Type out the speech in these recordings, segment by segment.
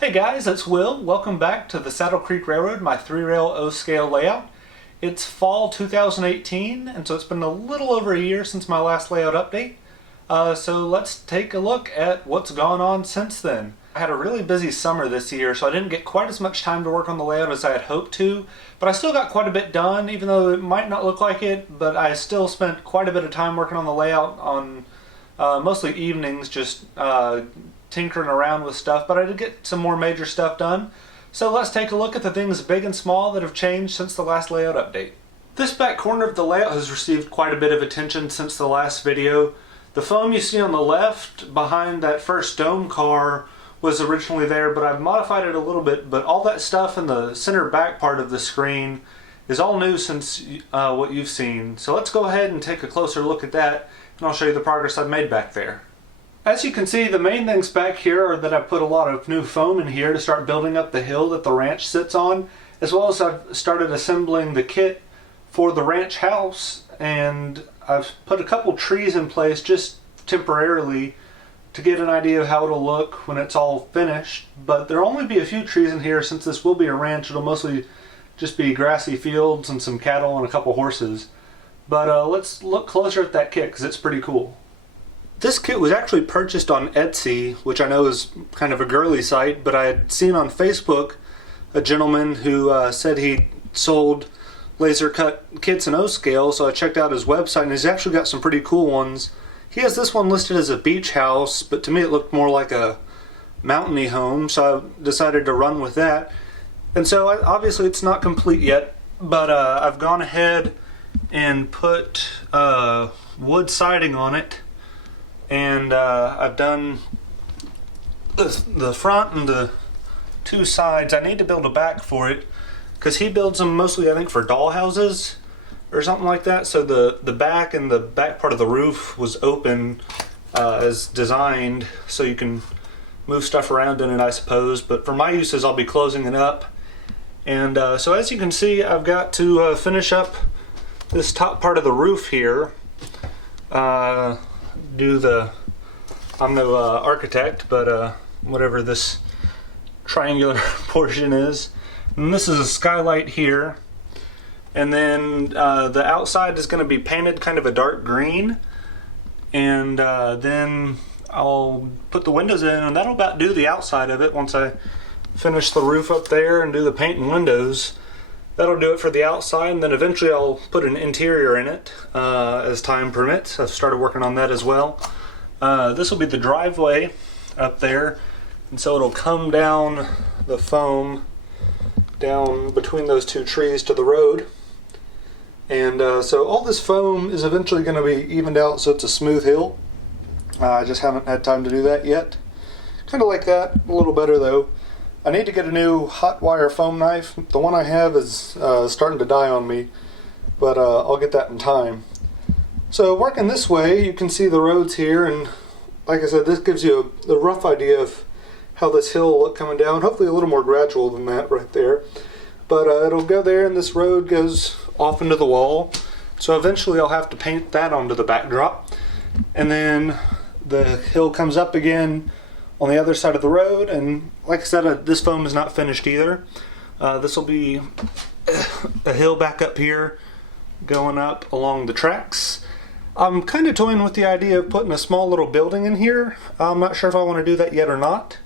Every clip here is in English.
Hey guys, it's Will. Welcome back to the Saddle Creek Railroad, my 3-rail O-scale layout. It's fall 2018, and so it's been a little over a year since my last layout update. So let's take a look at what's gone on since then. I had a really busy summer this year, so I didn't get quite as much time to work on the layout as I had hoped to, but I still got quite a bit done, even though it might not look like it, but I still spent quite a bit of time working on the layout on mostly evenings, just tinkering around with stuff, but I did get some more major stuff done. So let's take a look at the things big and small that have changed since the last layout update. This back corner of the layout has received quite a bit of attention since the last video. The foam you see on the left behind that first dome car was originally there, but I've modified it a little bit, but all that stuff in the center back part of the screen is all new since what you've seen. So let's go ahead and take a closer look at that, and I'll show you the progress I've made back there. As you can see, the main things back here are that I've put a lot of new foam in here to start building up the hill that the ranch sits on, as well as I've started assembling the kit for the ranch house, and I've put a couple trees in place just temporarily to get an idea of how it'll look when it's all finished. But there'll only be a few trees in here since this will be a ranch. It'll mostly just be grassy fields and some cattle and a couple horses. But let's look closer at that kit because it's pretty cool. This kit was actually purchased on Etsy, which I know is kind of a girly site, but I had seen on Facebook a gentleman who said he sold laser cut kits in O-scale, so I checked out his website and he's actually got some pretty cool ones. He has this one listed as a beach house, but to me it looked more like a mountainy home, so I decided to run with that. And so obviously it's not complete yet, but I've gone ahead and put wood siding on it. And I've done the front and the two sides. I need to build a back for it because he builds them mostly, I think, for doll houses or something like that. So the back and the back part of the roof was open as designed, so you can move stuff around in it, I suppose. But for my uses, I'll be closing it up. And so as you can see, I've got to finish up this top part of the roof here. I'm no architect, but whatever this triangular portion is. And this is a skylight here. And then the outside is going to be painted kind of a dark green. And then I'll put the windows in, and that'll about do the outside of it once I finish the roof up there and do the paint and windows. That'll do it for the outside, and then eventually I'll put an interior in it as time permits. I've started working on that as well. This will be the driveway up there, and so it'll come down the foam down between those two trees to the road. And so all this foam is eventually going to be evened out so it's a smooth hill. I just haven't had time to do that yet. Kind of like that, a little better though. I need to get a new hot wire foam knife. The one I have is starting to die on me, but I'll get that in time. So working this way, you can see the roads here, and like I said, this gives you a rough idea of how this hill will look coming down. Hopefully a little more gradual than that right there. But it'll go there, and this road goes off into the wall. So eventually I'll have to paint that onto the backdrop. And then the hill comes up again on the other side of the road, and like I said, this foam is not finished either. This will be a hill back up here going up along the tracks. I'm kind of toying with the idea of putting a small little building in here. I'm not sure if I want to do that yet or not,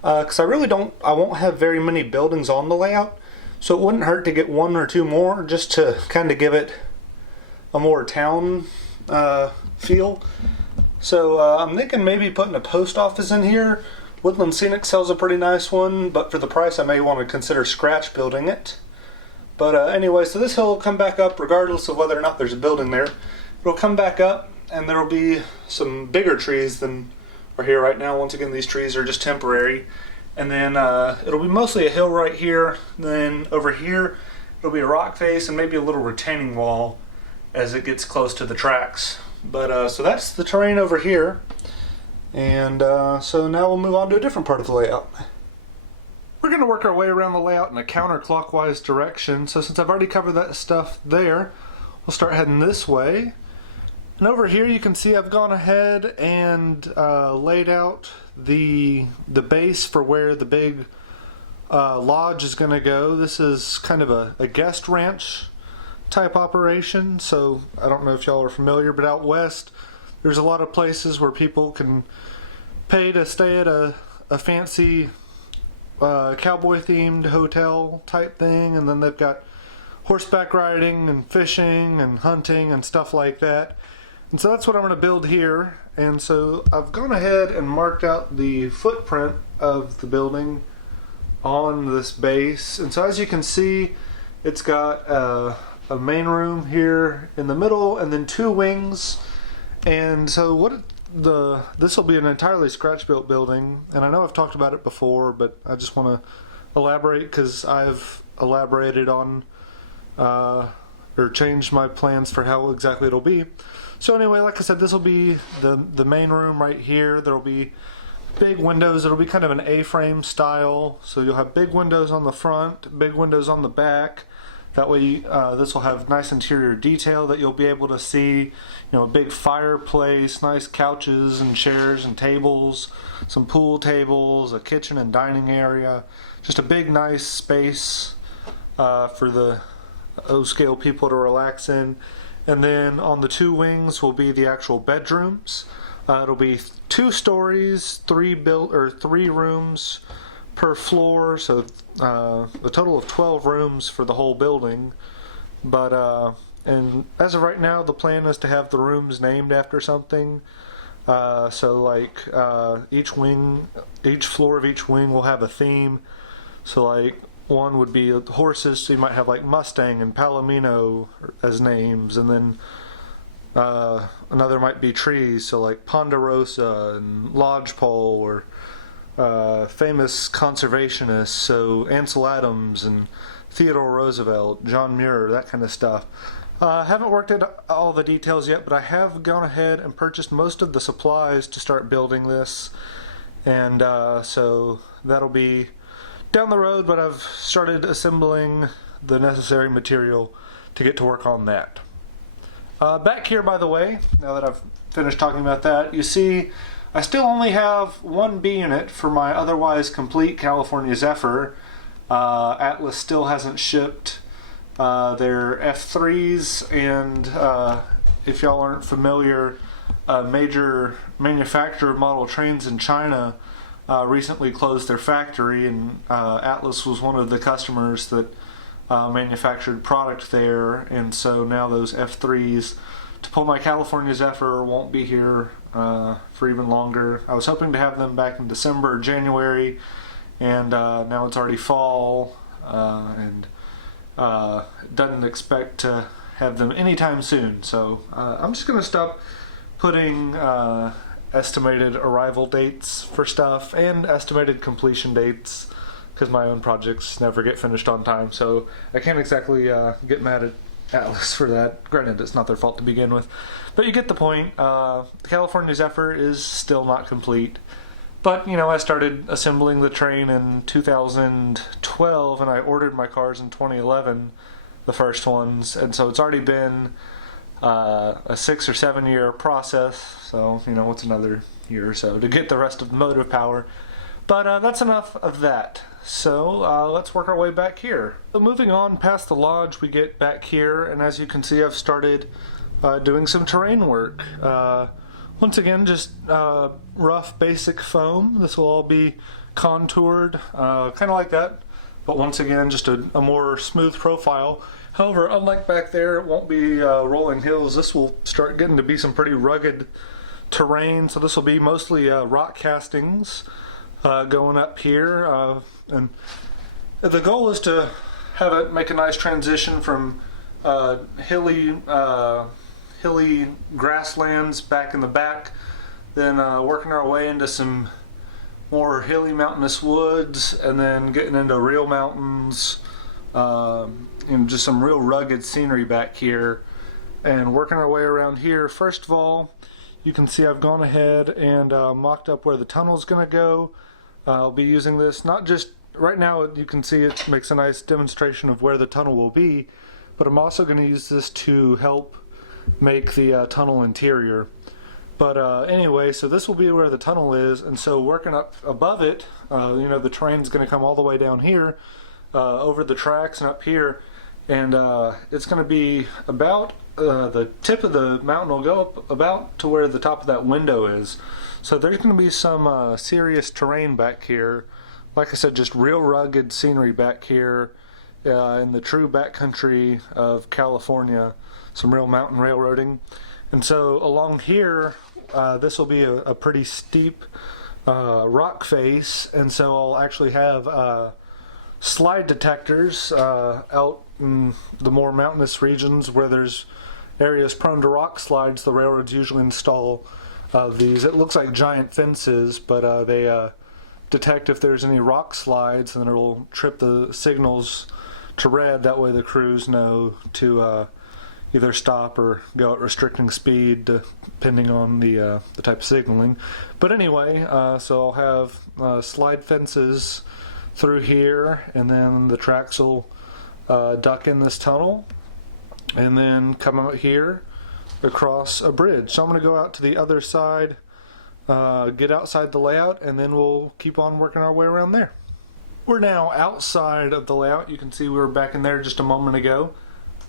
because I won't have very many buildings on the layout, so it wouldn't hurt to get one or two more just to kind of give it a more town feel. So I'm thinking maybe putting a post office in here. Woodland Scenic sells a pretty nice one, but for the price I may want to consider scratch building it. But anyway, so this hill will come back up regardless of whether or not there's a building there. It'll come back up, and there will be some bigger trees than are here right now. Once again, these trees are just temporary. And then it'll be mostly a hill right here. Then over here it'll be a rock face and maybe a little retaining wall as it gets close to the tracks. But so that's the terrain over here, and so now we'll move on to a different part of the layout. We're going to work our way around the layout in a counterclockwise direction, so since I've already covered that stuff there, we'll start heading this way. And over here you can see I've gone ahead and laid out the base for where the big lodge is going to go. This is kind of a guest ranch type operation, so I don't know if y'all are familiar, but out west there's a lot of places where people can pay to stay at a fancy cowboy themed hotel type thing, and then they've got horseback riding and fishing and hunting and stuff like that. And so that's what I'm going to build here. And so I've gone ahead and marked out the footprint of the building on this base. And so as you can see, it's got a main room here in the middle and then two wings. And so this will be an entirely scratch built building, and I know I've talked about it before, but I just want to elaborate because I've elaborated on or changed my plans for how exactly it'll be. So anyway, like I said, this will be the main room right here. There'll be big windows. It'll be kind of an A-frame style, so you'll have big windows on the front, big windows on the back. That way this will have nice interior detail that you'll be able to see, you know, a big fireplace, nice couches and chairs and tables, some pool tables, a kitchen and dining area, just a big nice space for the O-scale people to relax in. And then on the two wings will be the actual bedrooms. It'll be 2 stories, 3 rooms per floor, so a total of 12 rooms for the whole building. But and as of right now, the plan is to have the rooms named after something. So like each floor of each wing will have a theme. So like one would be horses, so you might have like Mustang and Palomino as names, and then another might be trees, so like Ponderosa and Lodgepole, or famous conservationists, so Ansel Adams and Theodore Roosevelt, John Muir, that kind of stuff. I haven't worked at all the details yet, but I have gone ahead and purchased most of the supplies to start building this, and so that'll be down the road, but I've started assembling the necessary material to get to work on that. Back here, by the way, now that I've finished talking about that, you see I still only have one B unit for my otherwise complete California Zephyr. Atlas still hasn't shipped their F3s, and if y'all aren't familiar, a major manufacturer of model trains in China recently closed their factory, and Atlas was one of the customers that manufactured product there, and so now those F3s to pull my California Zephyr won't be here for even longer. I was hoping to have them back in December or January, and now it's already fall, and doesn't expect to have them anytime soon. So I'm just going to stop putting estimated arrival dates for stuff and estimated completion dates, because my own projects never get finished on time, so I can't exactly get mad at Atlas for that. Granted, it's not their fault to begin with, but you get the point. The California Zephyr is still not complete, but you know, I started assembling the train in 2012 and I ordered my cars in 2011, the first ones, and so it's already been a 6 or 7 year process, so you know, what's another year or so to get the rest of the motive power. But that's enough of that. So let's work our way back here. So moving on past the lodge, we get back here, and as you can see, I've started doing some terrain work. Once again, just rough basic foam. This will all be contoured, kind of like that, but once again, just a more smooth profile. However, unlike back there, it won't be rolling hills. This will start getting to be some pretty rugged terrain, so this will be mostly rock castings going up here, and the goal is to have it make a nice transition from hilly grasslands back in the back, then working our way into some more hilly mountainous woods, and then getting into real mountains, and just some real rugged scenery back here, and working our way around here. First of all, you can see I've gone ahead and mocked up where the tunnel is going to go. I'll be using this, not just right now, you can see it makes a nice demonstration of where the tunnel will be, but I'm also going to use this to help make the tunnel interior. But anyway, so this will be where the tunnel is, and so working up above it, the train's going to come all the way down here, over the tracks and up here, and it's going to be about the tip of the mountain will go up about to where the top of that window is. So there's going to be some serious terrain back here. Like I said, just real rugged scenery back here in the true backcountry of California. Some real mountain railroading. And so along here, this will be a pretty steep rock face, and so I'll actually have slide detectors out in the more mountainous regions where there's areas prone to rock slides. The railroads usually install these. It looks like giant fences, but they detect if there's any rock slides, and it'll trip the signals to red. That way the crews know to either stop or go at restricting speed, depending on the type of signaling. But anyway, so I'll have slide fences through here, and then the tracks will duck in this tunnel, and then come out here across a bridge. So I'm going to go out to the other side, get outside the layout, and then we'll keep on working our way around there. We're now outside of the layout. You can see we were back in there just a moment ago.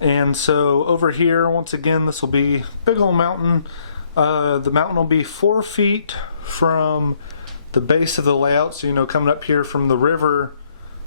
And so over here, once again, this will be big old mountain. The mountain will be 4 feet from the base of the layout. So, coming up here from the river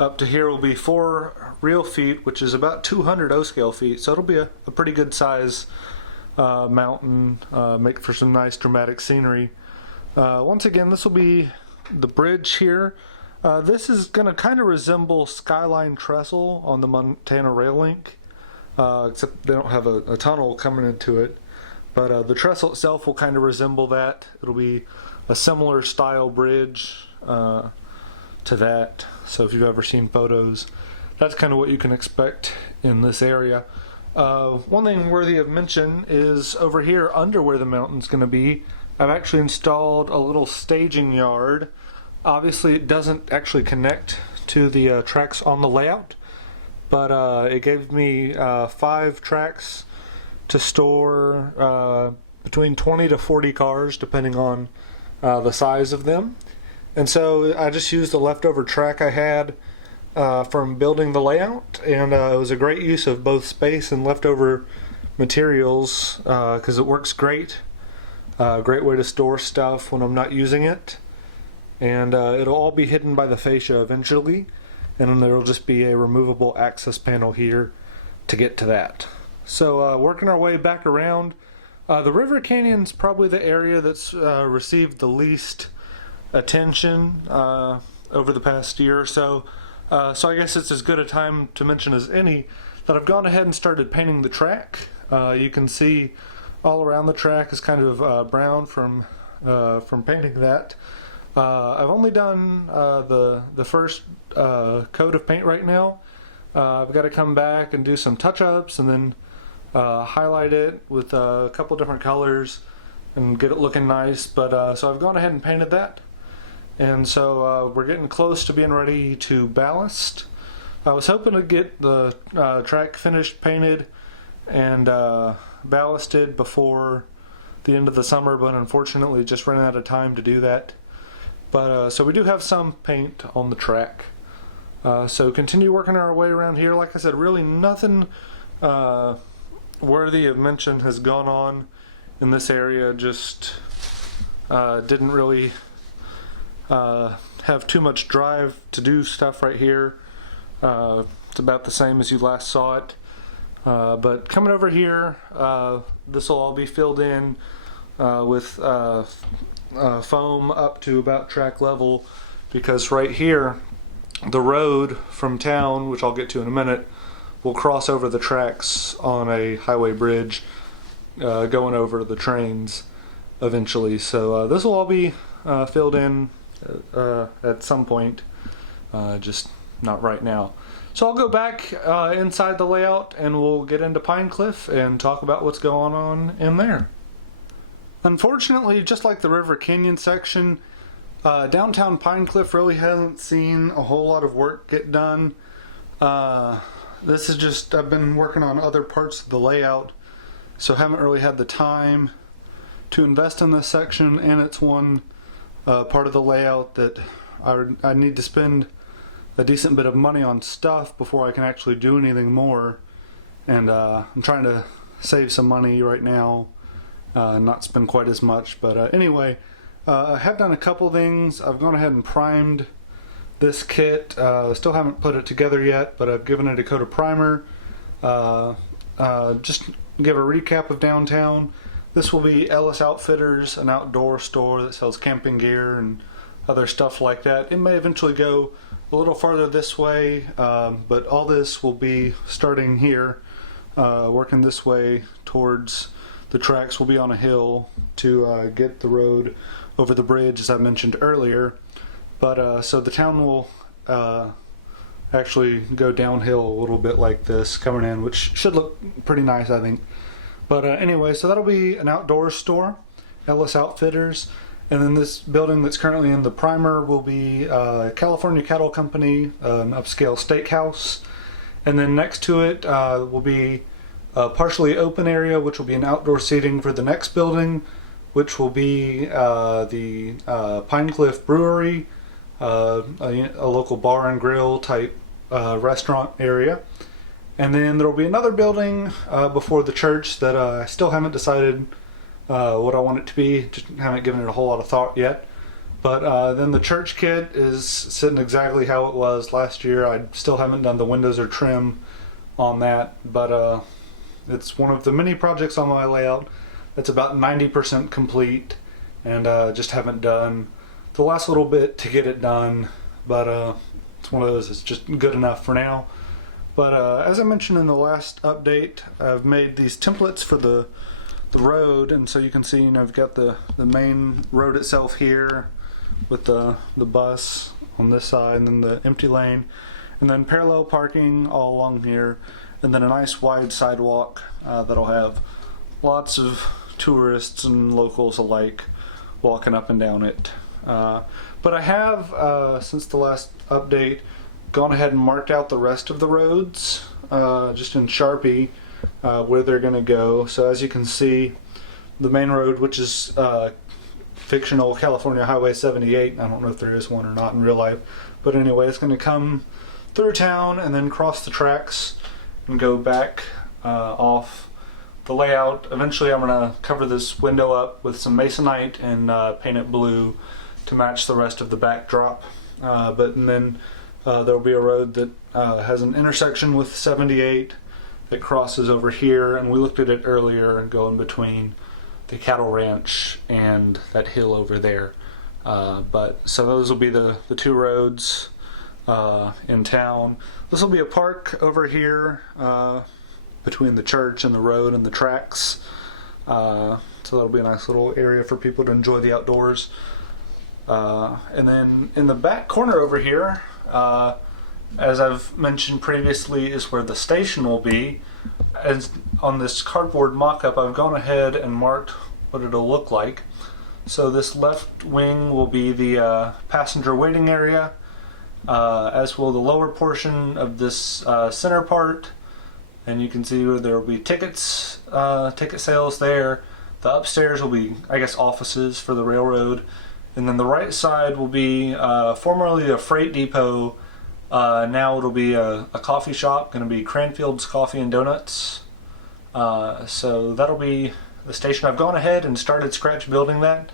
up to here will be 4 real feet, which is about 200 O-scale feet. So it'll be a pretty good size mountain, make for some nice dramatic scenery. Once again, this will be the bridge here. This is going to kind of resemble Skyline Trestle on the Montana Rail Link. Except they don't have a tunnel coming into it, but the trestle itself will kind of resemble that. It'll be a similar style bridge to that. So if you've ever seen photos, that's kind of what you can expect in this area. One thing worthy of mention is over here under where the mountain's going to be, I've actually installed a little staging yard. Obviously it doesn't actually connect to the tracks on the layout, but it gave me 5 tracks to store between 20 to 40 cars, depending on the size of them. And so I just used the leftover track I had from building the layout, and it was a great use of both space and leftover materials because it works great. Great way to store stuff when I'm not using it. And it'll all be hidden by the fascia eventually. And then there will just be a removable access panel here to get to that. So working our way back around, the River Canyon's probably the area that's received the least attention over the past year or so. So I guess it's as good a time to mention as any that I've gone ahead and started painting the track. You can see all around the track is kind of brown from painting that. I've only done the first coat of paint right now. I've got to come back and do some touch-ups and then highlight it with a couple different colors and get it looking nice. But so I've gone ahead and painted that, and so we're getting close to being ready to ballast. I was hoping to get the track finished, painted, and ballasted before the end of the summer, but unfortunately just ran out of time to do that. But so we do have some paint on the track. So continue working our way around here. Like I said, really nothing worthy of mention has gone on in this area. Just didn't really have too much drive to do stuff right here. It's about the same as you last saw it. But coming over here, this will all be filled in with foam up to about track level, because right here the road from town, which I'll get to in a minute, will cross over the tracks on a highway bridge going over the trains eventually. So this will all be filled in at some point, just not right now. So I'll go back inside the layout and we'll get into Pine Cliff and talk about what's going on in there. Unfortunately, just like the River Canyon section, downtown Pine Cliff really hasn't seen a whole lot of work get done. This is just, I've been working on other parts of the layout, so haven't really had the time to invest in this section, and it's one part of the layout that I need to spend a decent bit of money on stuff before I can actually do anything more. And I'm trying to save some money right now, not spend quite as much. But anyway, I have done a couple things. I've gone ahead and primed this kit. Still haven't put it together yet, but I've given it a coat of primer. Just give a recap of downtown. This will be Ellis Outfitters, an outdoor store that sells camping gear and other stuff like that. It may eventually go a little farther this way, but all this will be starting here, working this way towards the tracks. Will be on a hill to get the road over the bridge, as I mentioned earlier. But so the town will actually go downhill a little bit like this coming in, which should look pretty nice, I think. But anyway, so that'll be an outdoor store, Ellis Outfitters. And then this building that's currently in the primer will be California Cattle Company, an upscale steakhouse. And then next to it will be a partially open area, which will be an outdoor seating for the next building, which will be the Pine Cliff Brewery, a local bar and grill type restaurant area. And then there will be another building before the church that I still haven't decided what I want it to be. Just haven't given it a whole lot of thought yet. But then the church kit is sitting exactly how it was last year. I still haven't done the windows or trim on that, but it's one of the many projects on my layout that's about 90% complete, and just haven't done the last little bit to get it done. But it's one of those that's just good enough for now. But as I mentioned in the last update, I've made these templates for the road, and so you can see, I've got the main road itself here with the bus on this side, and then the empty lane, and then parallel parking all along here, and then a nice wide sidewalk that'll have lots of tourists and locals alike walking up and down it. But I have, since the last update, gone ahead and marked out the rest of the roads just in Sharpie where they're going to go. So as you can see, the main road, which is fictional California Highway 78, I don't know if there is one or not in real life, but anyway, it's going to come through town and then cross the tracks and go back off the layout. Eventually I'm going to cover this window up with some masonite and paint it blue to match the rest of the backdrop. And then there'll be a road that has an intersection with 78 that crosses over here, and we looked at it earlier, and going between the cattle ranch and that hill over there. But so those will be the two roads in town. This will be a park over here between the church and the road and the tracks. So that'll be a nice little area for people to enjoy the outdoors. And then in the back corner over here, as I've mentioned previously, is where the station will be. As on this cardboard mock-up, I've gone ahead and marked what it'll look like. So this left wing will be the passenger waiting area, as will the lower portion of this center part. And you can see where there will be ticket sales there. The upstairs will be, I guess, offices for the railroad. And then the right side will be formerly a freight depot. Now it'll be a coffee shop, going to be Cranfield's Coffee and Donuts. So that'll be the station. I've gone ahead and started scratch building that.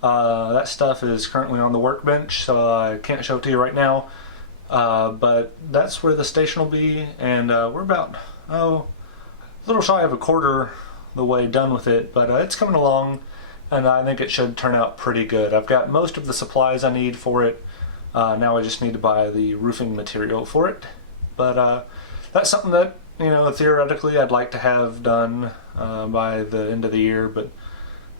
That stuff is currently on the workbench, so I can't show it to you right now. But that's where the station will be, and we're about, a little shy of a quarter the way done with it, but it's coming along, and I think it should turn out pretty good. I've got most of the supplies I need for it. Now I just need to buy the roofing material for it. But that's something that, theoretically I'd like to have done by the end of the year. But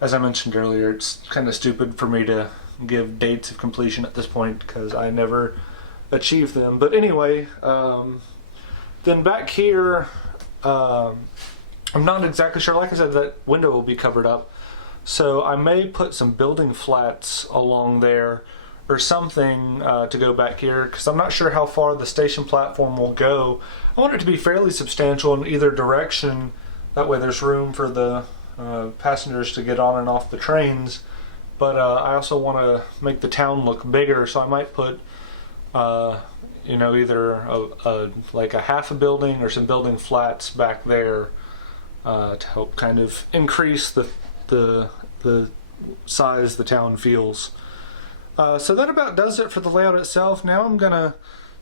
as I mentioned earlier, it's kind of stupid for me to give dates of completion at this point because I never achieve them. But anyway, then back here, I'm not exactly sure. Like I said, that window will be covered up. So I may put some building flats along there or something to go back here, because I'm not sure how far the station platform will go. I want it to be fairly substantial in either direction, That way there's room for the passengers to get on and off the trains. But I also want to make the town look bigger, so I might put either like a half a building or some building flats back there to help kind of increase the size the town feels. So that about does it for the layout itself. Now I'm gonna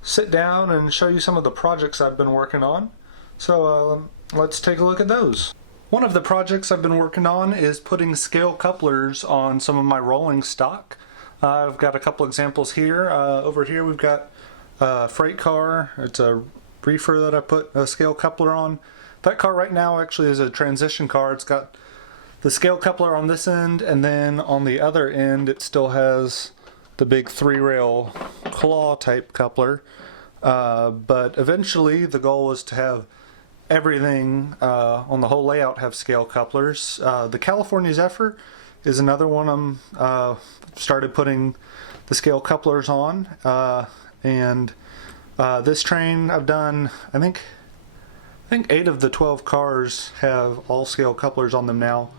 sit down and show you some of the projects I've been working on. So let's take a look at those. One of the projects I've been working on is putting scale couplers on some of my rolling stock. I've got a couple examples here. Over here we've got a freight car. It's a reefer that I put a scale coupler on. That car right now actually is a transition car. It's got the scale coupler on this end, and then on the other end it still has the big 3-rail claw type coupler. But eventually the goal is to have everything on the whole layout have scale couplers. The California Zephyr is another one I'm started putting the scale couplers on, and this train I've done I think 8 of the 12 cars have all scale couplers on them now,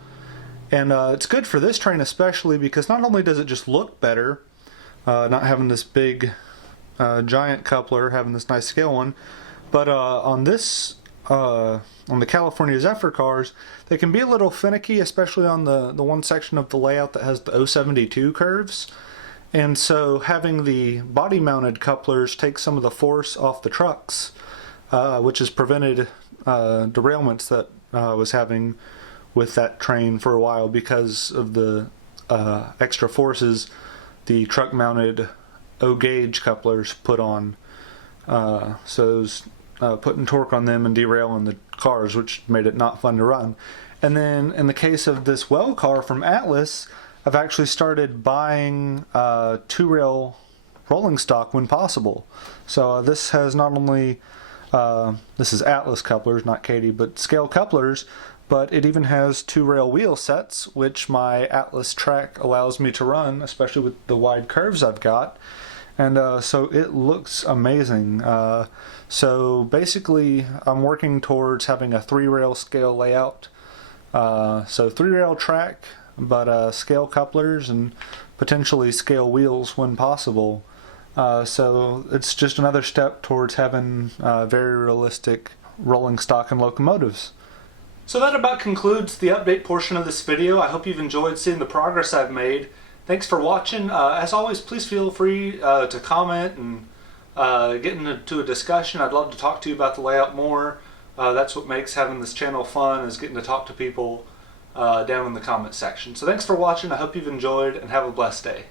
and it's good for this train especially because not only does it just look better, not having this big giant coupler, having this nice scale one, but on the California Zephyr cars, they can be a little finicky, especially on the one section of the layout that has the 072 curves. And so having the body mounted couplers take some of the force off the trucks, which has prevented derailments that I was having with that train for a while because of the extra forces the truck mounted O-gauge couplers put on. So it was putting torque on them and derailing the cars, which made it not fun to run. And then in the case of this well car from Atlas, I've actually started buying 2-rail rolling stock when possible. So this has not only this is Atlas couplers, not Katie, but scale couplers, but it even has 2-rail wheel sets, which my Atlas track allows me to run, especially with the wide curves I've got. And so it looks amazing. So basically I'm working towards having a 3-rail scale layout. So 3-rail track, but scale couplers and potentially scale wheels when possible. So it's just another step towards having very realistic rolling stock and locomotives. So that about concludes the update portion of this video. I hope you've enjoyed seeing the progress I've made. Thanks for watching. As always, please feel free to comment and get into a discussion. I'd love to talk to you about the layout more. That's what makes having this channel fun, is getting to talk to people down in the comment section. So thanks for watching. I hope you've enjoyed, and have a blessed day.